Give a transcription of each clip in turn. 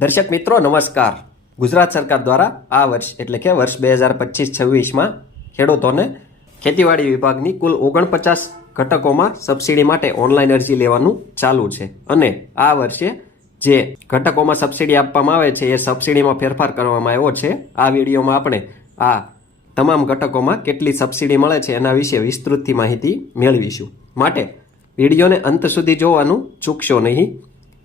દર્શક મિત્રો, નમસ્કાર. ગુજરાત સરકાર દ્વારા આ વર્ષ, એટલે કે વર્ષ બે હજાર પચીસ છવ્વીસમાં ખેડૂતોને ખેતીવાડી વિભાગની કુલ ઓગણપચાસ ઘટકોમાં સબસિડી માટે ઓનલાઈન અરજી લેવાનું ચાલુ છે. અને આ વર્ષે જે ઘટકોમાં સબસિડી આપવામાં આવે છે, એ સબસિડીમાં ફેરફાર કરવામાં આવ્યો છે. આ વિડીયોમાં આપણે આ તમામ ઘટકોમાં કેટલી સબસિડી મળે છે, એના વિશે વિસ્તૃતથી માહિતી મેળવીશું. માટે વિડીયોને અંત સુધી જોવાનું ચૂકશો નહીં.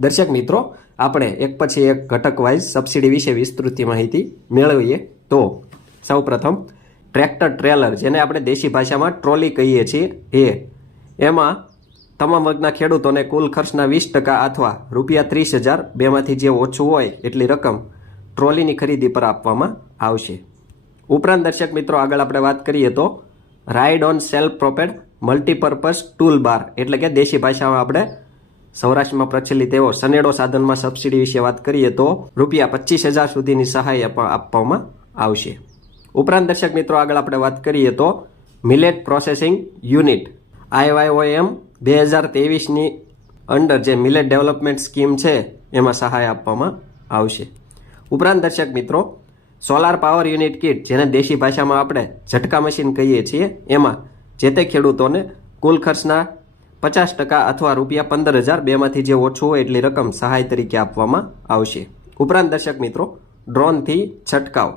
દર્શક મિત્રો, આપણે એક પછી એક ઘટક વાઇઝ સબસિડી વિશે વિસ્તૃતથી માહિતી મેળવીએ. તો સૌપ્રથમ ટ્રેક્ટર ટ્રેલર, જેને આપણે દેશી ભાષામાં ટ્રોલી કહીએ છીએ, એ એમાં તમામ વર્ગના ખેડૂતોને કુલ ખર્ચના વીસ ટકા અથવા રૂપિયા ત્રીસ હજાર બેમાંથી જે ઓછું હોય એટલી રકમ ટ્રોલીની ખરીદી પર આપવામાં આવશે. ઉપરાંત દર્શક મિત્રો, આગળ આપણે વાત કરીએ તો ride on self propelled multipurpose tool bar એટલે કે દેશી ભાષામાં આપણે સૌરાષ્ટ્રમાં પ્રચલિત એવો સનેડો સાધનમાં સબસિડી વિશે વાત કરીએ તો રૂપિયા પચીસ હજાર સુધીની સહાય આપવામાં આવશે. ઉપરાંત દર્શક મિત્રો, આગળ આપણે વાત કરીએ તો millet processing unit, I Y O M બે હજાર ત્રેવીસની અંડર જે મિલેટ ડેવલપમેન્ટ સ્કીમ છે, એમાં સહાય આપવામાં આવશે. ઉપરાંત દર્શક મિત્રો, સોલાર પાવર યુનિટ કીટ, જેને દેશી ભાષામાં આપણે ઝટકા મશીન કહીએ છીએ, એમાં જે તે ખેડૂતોને કુલ ખર્ચના પચાસ ટકા અથવા રૂપિયા પંદર હજાર બેમાંથી જે ઓછું હોય એટલી રકમ સહાય તરીકે આપવામાં આવશે. ઉપરાંત દર્શક મિત્રો, ડ્રોનથી છંટકાવ.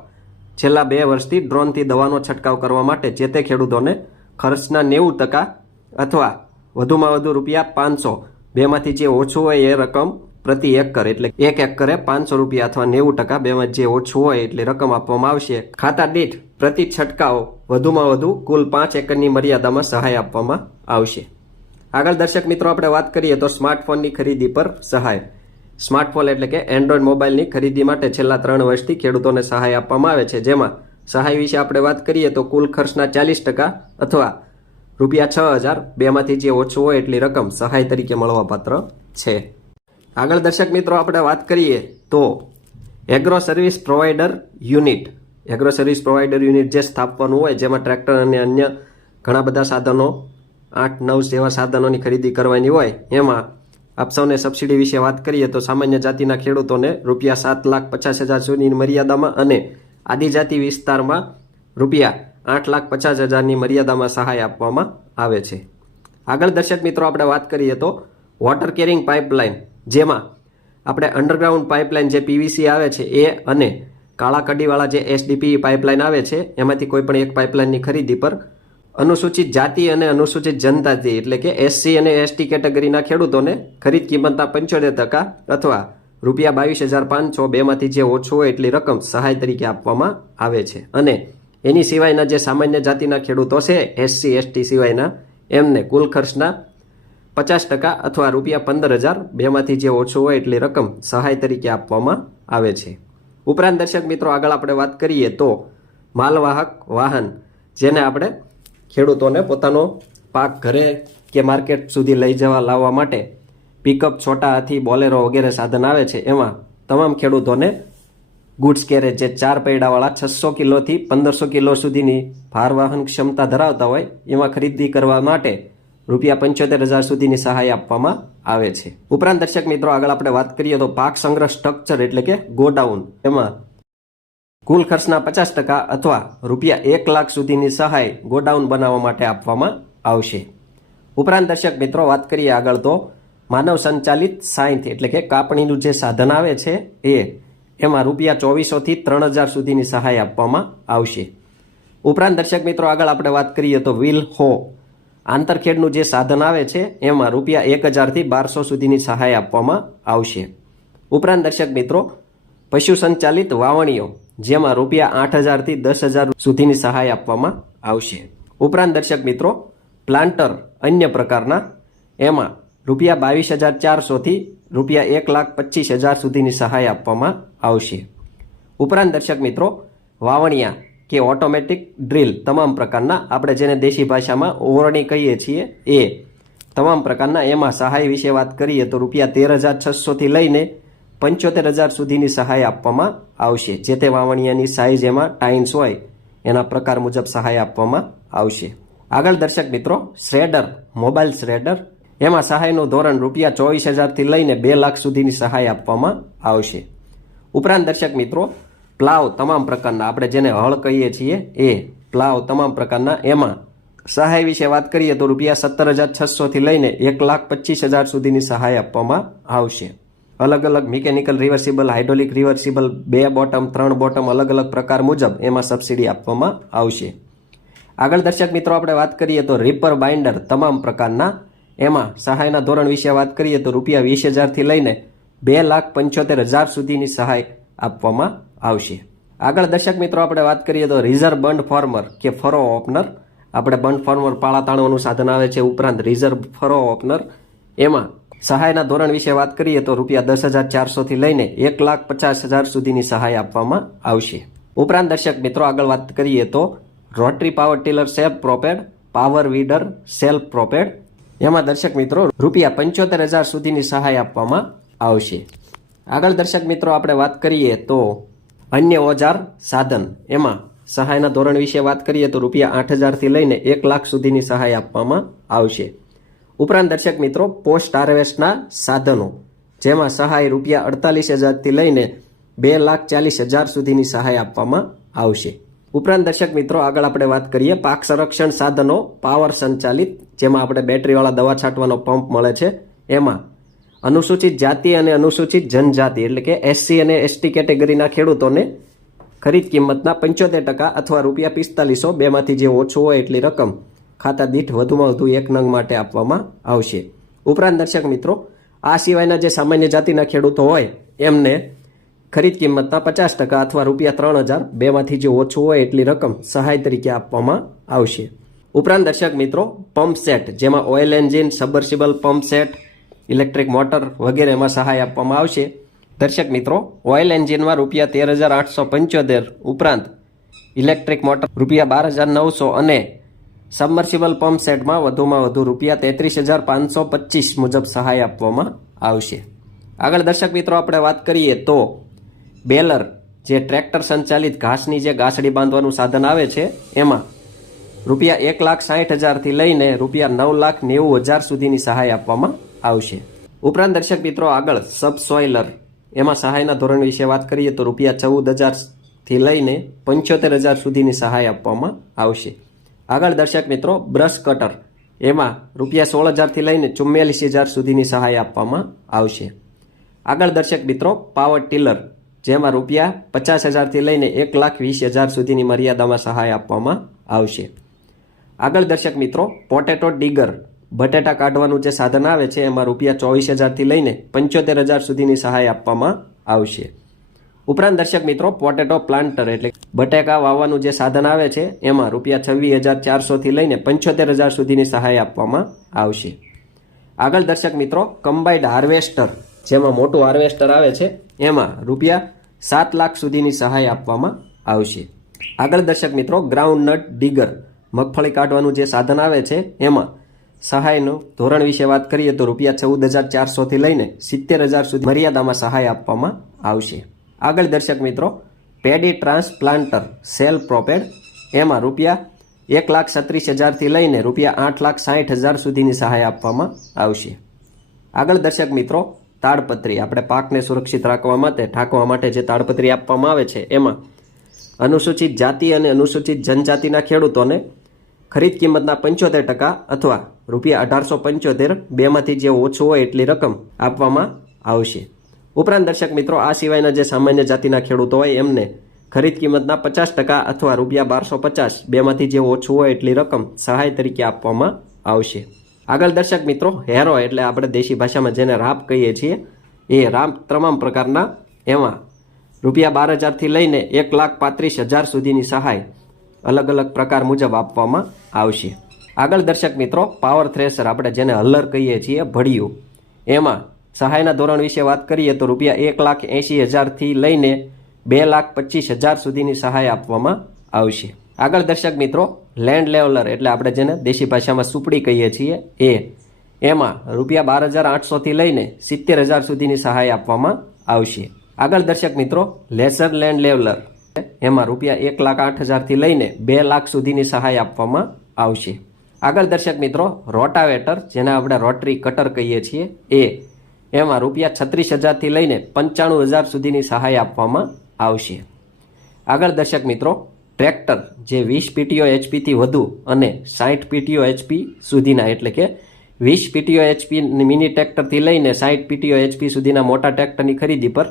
છેલ્લા બે વર્ષથી ડ્રોનથી દવાનો છંટકાવ કરવા માટે જે તે ખેડૂતોને ખર્ચના નેવું ટકા અથવા વધુમાં વધુ રૂપિયા પાંચસો બેમાંથી જે ઓછું હોય એ રકમ પ્રતિ એકર, એટલે એક એકરે પાંચસો રૂપિયા અથવા નેવું ટકા બેમાં જે ઓછું હોય એટલી રકમ આપવામાં આવશે. ખાતા દીઠ પ્રતિ છંટકાવ વધુમાં વધુ કુલ પાંચ એકરની મર્યાદામાં સહાય આપવામાં આવશે. આગળ દર્શક મિત્રો, આપણે વાત કરીએ તો સ્માર્ટફોનની ખરીદી પર સહાય. સ્માર્ટફોન એટલે કે એન્ડ્રોઈડ મોબાઈલની ખરીદી માટે છેલ્લા ત્રણ વર્ષથી ખેડૂતોને સહાય આપવામાં આવે છે. જેમાં સહાય વિશે આપણે વાત કરીએ તો કુલ ખર્ચના ચાલીસ ટકા અથવા રૂપિયા છ હજાર બેમાંથી જે ઓછું હોય એટલી રકમ સહાય તરીકે મળવાપાત્ર છે. આગળ દર્શક મિત્રો, આપણે વાત કરીએ તો agro service provider unit agro service provider unit જે સ્થાપવાનું હોય, જેમાં ટ્રેક્ટર અને અન્ય ઘણા બધા સાધનો આઠ, નવ જેવા સાધનોની ખરીદી કરવાની હોય, એમાં આપ સૌને સબસિડી વિશે વાત કરીએ તો સામાન્ય જાતિના ખેડૂતોને રૂપિયા સાત લાખ પચાસ હજાર સુધીની મર્યાદામાં અને આદિજાતિ વિસ્તારમાં રૂપિયા આઠ લાખ પચાસ હજારની મર્યાદામાં સહાય આપવામાં આવે છે. આગળ દર્શક મિત્રો, આપણે વાત કરીએ તો વોટર કેરિંગ પાઇપલાઇન જેમાં આપણે અંડરગ્રાઉન્ડ પાઇપલાઇન જે પીવીસી આવે છે, એ અને કાળા કડીવાળા જે એસડીપી પાઇપલાઇન આવે છે, એમાંથી કોઈ પણ એક પાઇપલાઇનની ખરીદી પર અનુસૂચિત જાતિ અને અનુસૂચિત જનજાતિ એટલે કે એસસી અને એસટી કેટેગરીના ખેડૂતોને ખરીદ કિંમતના પંચોતેર ટકા અથવા રૂપિયા બાવીસ હજાર પાંચસો બેમાંથી જે ઓછું હોય એટલી રકમ સહાય તરીકે આપવામાં આવે છે. અને એની સિવાયના જે સામાન્ય જાતિના ખેડૂતો છે એસસી એસટી સિવાયના, એમને કુલ ખર્ચના પચાસ ટકા અથવા રૂપિયા પંદર હજાર બેમાંથી જે ઓછું હોય એટલી રકમ સહાય તરીકે આપવામાં આવે છે. ઉપરાંત દર્શક મિત્રો, આગળ આપણે વાત કરીએ તો માલવાહક વાહન, જેને આપણે ખેડૂતોને પોતાનો પાક ઘરે કે માર્કેટ સુધી લઈ જવા લાવવા માટે પિકઅપ છોટા હાથી, બોલેરો વગેરે સાધન આવે છે. એમાં તમામ ખેડૂતોને ગુડ્સ કેરેજ જે ચાર પૈડાવાળા છસો કિલોથી પંદરસો કિલો સુધીની ભારવાહન ક્ષમતા ધરાવતા હોય, એમાં ખરીદી કરવા માટે રૂપિયા પંચોતેર હજાર સુધીની સહાય આપવામાં આવે છે. ઉપરાંત દર્શક મિત્રો, આગળ આપણે વાત કરીએ તો પાક સંગ્રહ સ્ટ્રક્ચર એટલે કે ગોડાઉન. એમાં કુલ ખર્ચના પચાસ ટકા અથવા રૂપિયા એક લાખ સુધીની સહાય ગોડાઉન બનાવવા માટે આપવામાં આવશે. ઉપરાંત દર્શક મિત્રો, વાત કરીએ આગળ તો માનવ સંચાલિત સાઇન્થ એટલે કે કાપણીનું જે સાધન આવે છે એ, એમાં રૂપિયા ચોવીસોથી ત્રણ હજાર સુધીની સહાય આપવામાં આવશે. ઉપરાંત દર્શક મિત્રો, આગળ આપણે વાત કરીએ તો વ્હીલ હો. આંતરખેડનું જે સાધન આવે છે, એમાં રૂપિયા એક હજારથી બારસો સુધીની સહાય આપવામાં આવશે. ઉપરાંત દર્શક મિત્રો, પશુ સંચાલિત વાવણીઓ. જેમાં રૂપિયા આઠ હજારથી દસ હજાર સુધીની સહાય આપવામાં આવશે. ઉપરાંત દર્શક મિત્રો, પ્લાન્ટર અન્ય પ્રકારના, એમાં રૂપિયા બાવીસ હજાર ચારસોથી રૂપિયા એક લાખ પચીસ હજાર સુધીની સહાય આપવામાં આવશે. ઉપરાંત દર્શક મિત્રો, વાવણિયા કે ઓટોમેટિક ડ્રીલ તમામ પ્રકારના, આપણે જેને દેશી ભાષામાં ઓવરણી કહીએ છીએ, એ તમામ પ્રકારના એમાં સહાય વિશે વાત કરીએ તો રૂપિયા તેર હજાર છસોથી લઈને પંચોતેર હજાર સુધીની સહાય આપવામાં આવશે. જે તે વાવણિયાની સાઇઝ એમાં ટાઇન્સ હોય, એના પ્રકાર મુજબ સહાય આપવામાં આવશે. આગળ દર્શક મિત્રો, શ્રેડર મોબાઈલ શ્રેડર, એમાં સહાયનું ધોરણ રૂપિયા ચોવીસ હજારથી લઈને બે લાખ સુધીની સહાય આપવામાં આવશે. ઉપરાંત દર્શક મિત્રો પ્લાવ તમામ પ્રકારના, આપણે જેને હળ કહીએ છીએ એ પ્લાવ તમામ પ્રકારના એમાં સહાય વિશે વાત કરીએ તો રૂપિયા સત્તર હજાર છસોથી લઈને એક લાખ પચીસ હજાર સુધીની સહાય આપવામાં આવશે. અલગ અલગ મિકેનિકલ રિવર્સિબલ હાઇડ્રોલિક રિવર્સિબલ બે બોટમ ત્રણ બોટમ અલગ અલગ પ્રકાર મુજબ એમાં સબસિડી આપવામાં આવશે. આગળ દર્શક મિત્રો, આપણે વાત કરીએ તો રીપર બાઇન્ડર તમામ પ્રકારના. એમાં સહાયના ધોરણ વિશે વાત કરીએ તો રૂપિયા વીસ હજારથી લઈને બે લાખ પંચોતેર હજાર સુધીની સહાય આપવામાં આવશે. આગળ દર્શક મિત્રો, આપણે વાત કરીએ તો રિઝર્વ બંડ ફોર્મર કે ફરો ઓપનર આપણે બંડ ફોર્મર પાળા તાણવાનું સાધન આવે છે ઉપરાંત રિઝર્વ ફરો ઓપનર એમાં સહાયના ધોરણ વિશે વાત કરીએ તો રૂપિયા દસ હજાર ચારસોથી લઈને એક લાખ પચાસ હજાર સુધીની સહાય આપવામાં આવશે. ઉપરાંત દર્શક મિત્રો, આગળ વાત કરીએ તો rotary power tiller self propelled, power weeder self propelled. એમાં દર્શક મિત્રો, રૂપિયા પંચોતેર હજાર સુધીની સહાય આપવામાં આવશે. આગળ દર્શક મિત્રો, આપણે વાત કરીએ તો અન્ય ઓજાર સાધન. એમાં સહાયના ધોરણ વિશે વાત કરીએ તો રૂપિયા આઠ હજારથી લઈને એક લાખ સુધીની સહાય આપવામાં આવશે. ઉપરાંત દર્શક મિત્રો, પોસ્ટ હાર્વેસ્ટના સાધનો, જેમાં સહાય રૂપિયા અડતાલીસ હજારથી લઈને બે લાખ ચાલીસ હજાર સુધીની સહાય આપવામાં આવશે. ઉપરાંત દર્શક મિત્રો, આગળ આપણે વાત કરીએ પાક સંરક્ષણ સાધનો, પાવર સંચાલિત, જેમાં આપણે બેટરીવાળા દવા છાંટવાનો પંપ મળે છે. એમાં અનુસૂચિત જાતિ અને અનુસૂચિત જનજાતિ, એટલે કે એસસી અને એસટી કેટેગરીના ખેડૂતોને ખરીદ કિંમતના પંચોતેર ટકા અથવા રૂપિયા પિસ્તાલીસો બેમાંથી જે ઓછું હોય એટલી રકમ ખાતા દીઠ વધુમાં વધુ એક નંગ માટે આપવામાં આવશે. ઉપરાંત દર્શક મિત્રો, આ સિવાયના જે સામાન્ય જાતિના ખેડૂતો હોય, એમને ખરીદ કિંમતના પચાસ ટકા અથવા રૂપિયા ત્રણ હજાર બેમાંથી જે ઓછું હોય એટલી રકમ સહાય તરીકે આપવામાં આવશે. ઉપરાંત દર્શક મિત્રો, પંપ સેટ, જેમાં oil engine submersible pump set, electric motor વગેરેમાં સહાય આપવામાં આવશે. દર્શક મિત્રો, ઓઇલ એન્જિનમાં રૂપિયા તેર હજાર આઠસો પંચોતેર ઉપરાંત ઇલેક્ટ્રિક મોટર રૂપિયા બાર હજાર નવસો અને સબમર્સિબલ પંપ સેટમાં વધુમાં વધુ રૂપિયા તેત્રીસ હજાર પાંચસો પચીસ મુજબ સહાય આપવામાં આવશે. આગળ દર્શક મિત્રો, આપણે વાત કરીએ તો બેલર, જે ટ્રેક્ટર સંચાલિત ઘાસની જે ગાસડી બાંધવાનું સાધન આવે છે, એમાં રૂપિયા એક લાખ સાઠ હજારથી લઈને રૂપિયા નવ લાખ નેવું હજાર સુધીની સહાય આપવામાં આવશે. ઉપરાંત દર્શક મિત્રો, આગળ સબસોઇલર, એમાં સહાયના ધોરણ વિશે વાત કરીએ તો રૂપિયા ચૌદ હજારથી લઈને પંચોતેર હજાર સુધીની સહાય આપવામાં આવશે. આગળ દર્શક મિત્રો બ્રશ કટર એમાં રૂપિયા સોળ હજારથી લઈને ચુમ્માલીસ હજાર સુધીની સહાય આપવામાં આવશે. આગળ દર્શક મિત્રો પાવર ટીલર જેમાં રૂપિયા પચાસ હજારથી લઈને એક લાખ વીસ હજાર સુધીની મર્યાદામાં સહાય આપવામાં આવશે. આગળ દર્શક મિત્રો પોટેટો ડીગર બટેટા કાઢવાનું જે સાધન આવે છે, એમાં રૂપિયા ચોવીસ હજારથી લઈને પંચોતેર હજાર સુધીની સહાય આપવામાં આવશે. ઉપરાંત દર્શક મિત્રો, પોટેટો પ્લાન્ટર એટલે બટેકા વાવવાનું જે સાધન આવે છે, એમાં રૂપિયા છવ્વીસ હજાર ચારસોથી લઈને પંચોતેર હજાર સુધીની સહાય આપવામાં આવશે. આગળ દર્શક મિત્રો કમ્બાઇન્ડ હાર્વેસ્ટર જેમાં મોટું હાર્વેસ્ટર આવે છે, એમાં રૂપિયા સાત લાખ સુધીની સહાય આપવામાં આવશે. આગળ દર્શક મિત્રો ગ્રાઉન્ડનટ ડીગર મગફળી કાઢવાનું જે સાધન આવે છે, એમાં સહાયનું ધોરણ વિશે વાત કરીએ તો રૂપિયા ચૌદ હજાર ચારસોથી લઈને સિત્તેર હજાર સુધી મર્યાદામાં સહાય આપવામાં આવશે. આગળ દર્શક મિત્રો, પેડી ટ્રાન્સપ્લાન્ટર સેલ પ્રોપેડ, એમાં રૂપિયા એક લાખ છત્રીસ હજારથી લઈને રૂપિયા આઠ લાખ સાઠ હજાર સુધીની સહાય આપવામાં આવશે. આગળ દર્શક મિત્રો, તાડપત્રી આપણે પાકને સુરક્ષિત રાખવા માટે, ઠાકવા માટે જે તાડપત્રી આપવામાં આવે છે, એમાં અનુસૂચિત જાતિ અને અનુસૂચિત જનજાતિના ખેડૂતોને ખરીદ કિંમતના પંચોતેર ટકા અથવા રૂપિયા અઢારસો પંચોતેર બેમાંથી જે ઓછું હોય એટલી રકમ આપવામાં આવશે. ઉપરાંત દર્શક મિત્રો, આ સિવાયના જે સામાન્ય જાતિના ખેડૂતો હોય, એમને ખરીદ કિંમતના પચાસ ટકા અથવા રૂપિયા બારસો પચાસ બેમાંથી જે ઓછું હોય એટલી રકમ સહાય તરીકે આપવામાં આવશે. આગળ દર્શક મિત્રો, હેરો એટલે આપણે દેશી ભાષામાં જેને રાપ કહીએ છીએ, એ રાપ તમામ પ્રકારના એમાં રૂપિયા બાર હજારથી લઈને એક લાખ પાંત્રીસ હજાર સુધીની સહાય અલગ અલગ પ્રકાર મુજબ આપવામાં આવશે. આગળ દર્શક મિત્રો, પાવર થ્રેસર આપણે જેને હલ્લર કહીએ છીએ, ભડિયું, એમાં સહાયના ધોરણ વિશે વાત કરીએ તો રૂપિયા એક લાખ એંશી હજારથી લઈને બે લાખ પચીસ હજાર સુધીની સહાય આપવામાં આવશે. આગળ દર્શક મિત્રો લેન્ડ લેવલર એટલે આપણે જેને દેશી ભાષામાં સુપડી કહીએ છીએ, એ એમાં રૂપિયા બાર હજાર આઠસોથી લઈને સિત્તેર હજાર સુધીની સહાય આપવામાં આવશે. આગળ દર્શક મિત્રો લેસર લેન્ડ લેવલર એમાં રૂપિયા એક લાખ આઠ હજારથી લઈને બે લાખ સુધીની સહાય આપવામાં આવશે. આગળ દર્શક મિત્રો રોટાવેટર જેને આપણે રોટરી કટર કહીએ છીએ, એ એમાં રૂપિયા છત્રીસ હજારથી લઈને પંચાણું હજાર સુધીની સહાય આપવામાં આવશે. આગળ દર્શક મિત્રો, ટ્રેક્ટર જે વીસ પીટીઓ એચપીથી વધુ અને સાઠ પીટીઓ એચપી સુધીના એટલે કે વીસ પીટીઓ એચપી મિની ટ્રેક્ટરથી લઈને સાઠ પીટીઓ એચપી સુધીના મોટા ટ્રેક્ટરની ખરીદી પર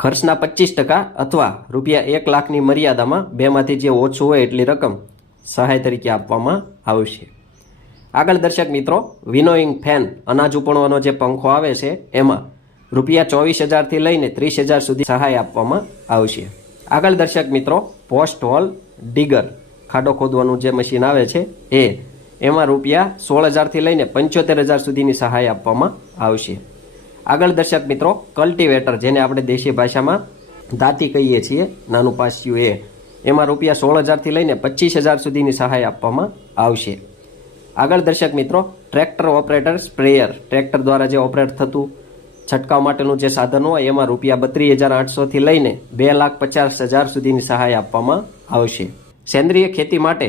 ખર્ચના પચીસ ટકા અથવા રૂપિયા એક લાખની મર્યાદામાં બેમાંથી જે ઓછું હોય એટલી રકમ સહાય તરીકે આપવામાં આવશે. આગળ દર્શક મિત્રો વિનોઈંગ ફેન અનાજ ઉપણવાનો જે પંખો આવે છે, એમાં રૂપિયા ચોવીસ હજારથી લઈને ત્રીસ હજાર સુધી સહાય આપવામાં આવશે. આગળ દર્શક મિત્રો, પોસ્ટ હોલ ડીગર ખાડો ખોદવાનું જે મશીન આવે છે, એ એમાં રૂપિયા સોળ હજારથી લઈને પંચોતેર હજાર સુધીની સહાય આપવામાં આવશે. આગળ દર્શક મિત્રો, કલ્ટિવેટર, જેને આપણે દેશી ભાષામાં દાંતી કહીએ છીએ, નાનું પાસ્યું એ, એમાં રૂપિયા સોળ હજારથી લઈને પચીસ હજાર સુધીની સહાય આપવામાં આવશે. આગળ દર્શક મિત્રો, ટ્રેક્ટર ઓપરેટર સ્પ્રેયર. ટ્રેક્ટર દ્વારા જે ઓપરેટ થતું છંટકાવ માટેનું જે સાધન હોય, એમાં રૂપિયા બત્રીસ હજાર આઠસોથી લઈને બે લાખ પચાસ હજાર સુધીની સહાય આપવામાં આવશે. સેન્દ્રિય ખેતી માટે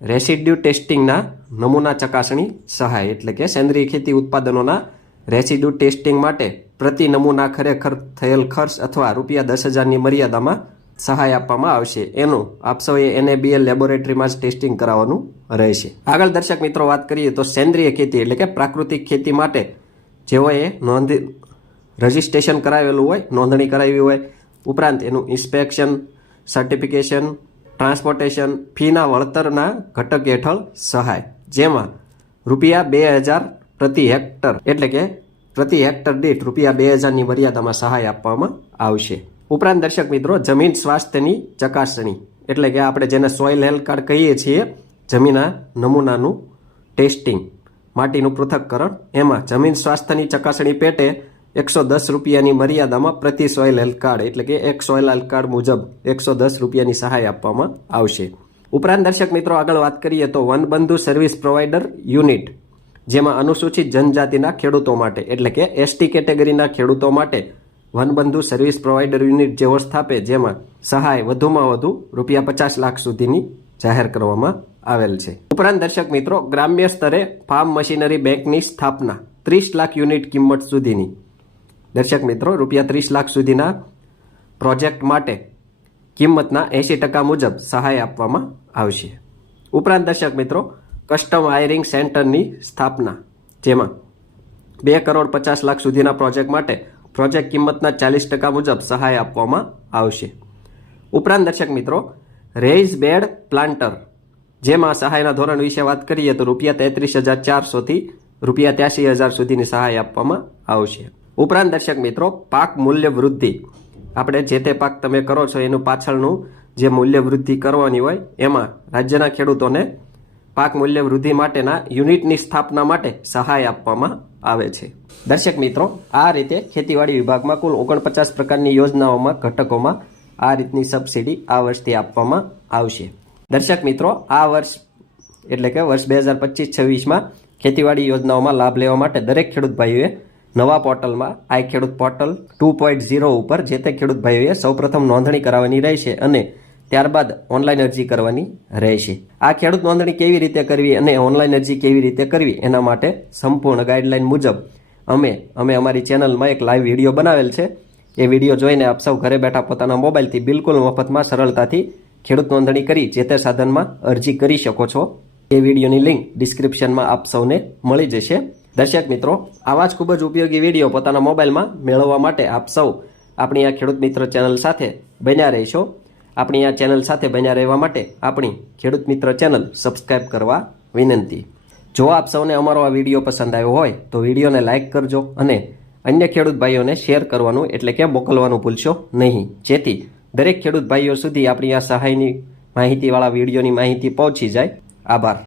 રેસિડ્યુ ટેસ્ટિંગના નમૂના ચકાસણી સહાય, એટલે કે સેન્દ્રિય ખેતી ઉત્પાદનોના રેસિડ્યુ ટેસ્ટિંગ માટે પ્રતિ નમૂના ખરેખર થયેલ ખર્ચ અથવા રૂપિયા દસ હજારની મર્યાદામાં સહાય આપવામાં આવશે. એનું આપ સૌએ એનએબીએલ લેબોરેટરીમાં જ ટેસ્ટિંગ કરાવવાનું રહેશે. આગળ દર્શક મિત્રો વાત કરીએ તો સેન્દ્રિય ખેતી એટલે કે પ્રાકૃતિક ખેતી માટે જેઓએ નોંધ રજિસ્ટ્રેશન કરાવેલું હોય, નોંધણી કરાવી હોય, ઉપરાંત એનું ઇન્સ્પેક્શન, સર્ટિફિકેશન, ટ્રાન્સપોર્ટેશન, ફીના વળતરના ઘટક હેઠળ સહાય. જેમાં રૂપિયા બે હજાર પ્રતિ હેક્ટર એટલે કે પ્રતિ હેક્ટર દીઠ રૂપિયા બે હજારની મર્યાદામાં સહાય આપવામાં આવશે. ઉપરાંત દર્શક મિત્રો, જમીન સ્વાસ્થ્યની ચકાસણી. એટલે કે આપણે જેને સોઇલ હેલ્થ કાર્ડ કહીએ છીએ, જમીનના નમૂનાનું ટેસ્ટિંગ માટીનું પૃથક્કરણ. એમાં જમીન સ્વાસ્થ્યની ચકાસણી પેટે એકસો દસ રૂપિયાની મર્યાદામાં પ્રતિ સોઇલ હેલ્થ કાર્ડ એટલે કે એક સોઇલ હેલ્થ કાર્ડ મુજબ એકસો દસ રૂપિયાની સહાય આપવામાં આવશે. ઉપરાંત દર્શક મિત્રો, આગળ વાત કરીએ તો વનબંધુ સર્વિસ પ્રોવાઈડર યુનિટ જેમાં અનુસૂચિત જનજાતિના ખેડૂતો માટે, એટલે કે એસટી કેટેગરીના ખેડૂતો માટે વનબંધુ સર્વિસ પ્રોવાઈડર યુનિટ જેવો સ્થાપે જેમાં સહાય વધુમાં વધુ રૂપિયા પચાસ લાખ સુધીની જાહેર કરવામાં આવેલ છે. ઉપરાંત દર્શક મિત્રો, ગ્રામ્ય સ્તરે ફાર્મ મશીનરી બેંકની સ્થાપના ત્રીસ લાખ યુનિટ કિંમત સુધીની. દર્શક મિત્રો, રૂપિયા ત્રીસ લાખ સુધીના પ્રોજેક્ટ માટે કિંમતના એંશી ટકા મુજબ સહાય આપવામાં આવશે. ઉપરાંત દર્શક મિત્રો કસ્ટમ હાયરિંગ સેન્ટરની સ્થાપના, જેમાં બે કરોડ પચાસ લાખ સુધીના પ્રોજેક્ટ માટે પ્રોજેક્ટ કિંમતના ચાલીસ ટકા મુજબ સહાય આપવામાં આવશે. ઉપરાંત દર્શક મિત્રો રેઇઝ બેડ પ્લાન્ટર જેમાં સહાયના ધોરણ વિશે વાત કરીએ તો રૂપિયા તેત્રીસ હજાર ચારસોથી રૂપિયા ત્યાસી હજાર સુધીની સહાય આપવામાં આવશે. ઉપરાંત દર્શક મિત્રો, પાક મૂલ્ય વૃદ્ધિ. આપણે જે તે પાક તમે કરો છો એનું પાછળનું જે મૂલ્ય વૃદ્ધિ કરવાની હોય, એમાં રાજ્યના ખેડૂતોને પાક મૂલ્ય વૃદ્ધિ માટેના યુનિટની સ્થાપના માટે સહાય આપવામાં આવે છે. દર્શક મિત્રો, આ રીતે ખેતીવાડી વિભાગમાં કુલ ઓગણપચાસ પ્રકારની યોજનાઓમાં ઘટકોમાં આ રીતની સબસિડી આ વર્ષથી આપવામાં આવશે. દર્શક મિત્રો, આ વર્ષ એટલે કે વર્ષ બે હજાર પચીસ છવ્વીસમાં ખેતીવાડી યોજનાઓમાં લાભ લેવા માટે દરેક ખેડૂત ભાઈઓએ નવા પોર્ટલમાં આઈ ખેડૂત પોર્ટલ ટુ પોઈન્ટ ઝીરો ઉપર જે તે ખેડૂત ભાઈઓએ સૌપ્રથમ નોંધણી કરાવવાની રહેશે અને ત્યારબાદ ઓનલાઈન અરજી કરવાની રહેશે. આ ખેડૂત નોંધણી કેવી રીતે કરવી અને ઓનલાઈન અરજી કેવી રીતે કરવી એના માટે સંપૂર્ણ ગાઈડલાઈન મુજબ અમે અમે અમારી ચેનલમાં એક લાઈવ વીડિયો બનાવેલ છે. એ વીડિયો જોઈને આપ સૌ ઘરે બેઠા પોતાના મોબાઈલથી બિલકુલ મફતમાં, સરળતાથી ખેડૂત નોંધણી કરી જે તે સાધનમાં અરજી કરી શકો છો. એ વિડીયોની લિંક ડિસ્ક્રિપ્શનમાં આપ સૌને મળી જશે. દર્શક મિત્રો, આવા જ ખૂબ જ ઉપયોગી વીડિયો પોતાના મોબાઈલમાં મેળવવા માટે આપ સૌ આપણી આ ખેડૂત મિત્ર ચેનલ સાથે બન્યા રહેશો. આપણી આ ચેનલ સાથે બન્યા રહેવા માટે આપણી ખેડૂત મિત્ર ચેનલ સબસ્ક્રાઇબ કરવા વિનંતી. જો આપ સૌને અમારો આ વીડિયો પસંદ આવ્યો હોય, તો વિડીયોને લાઇક કરજો અને અન્ય ખેડૂત ભાઈઓને શેર કરવાનું એટલે કે મોકલવાનું ભૂલશો નહીં. જેથી દરેક ખેડૂત ભાઈઓ સુધી આપણી આ સહાયની માહિતીવાળા વિડીયોની માહિતી પહોંચી જાય. આભાર.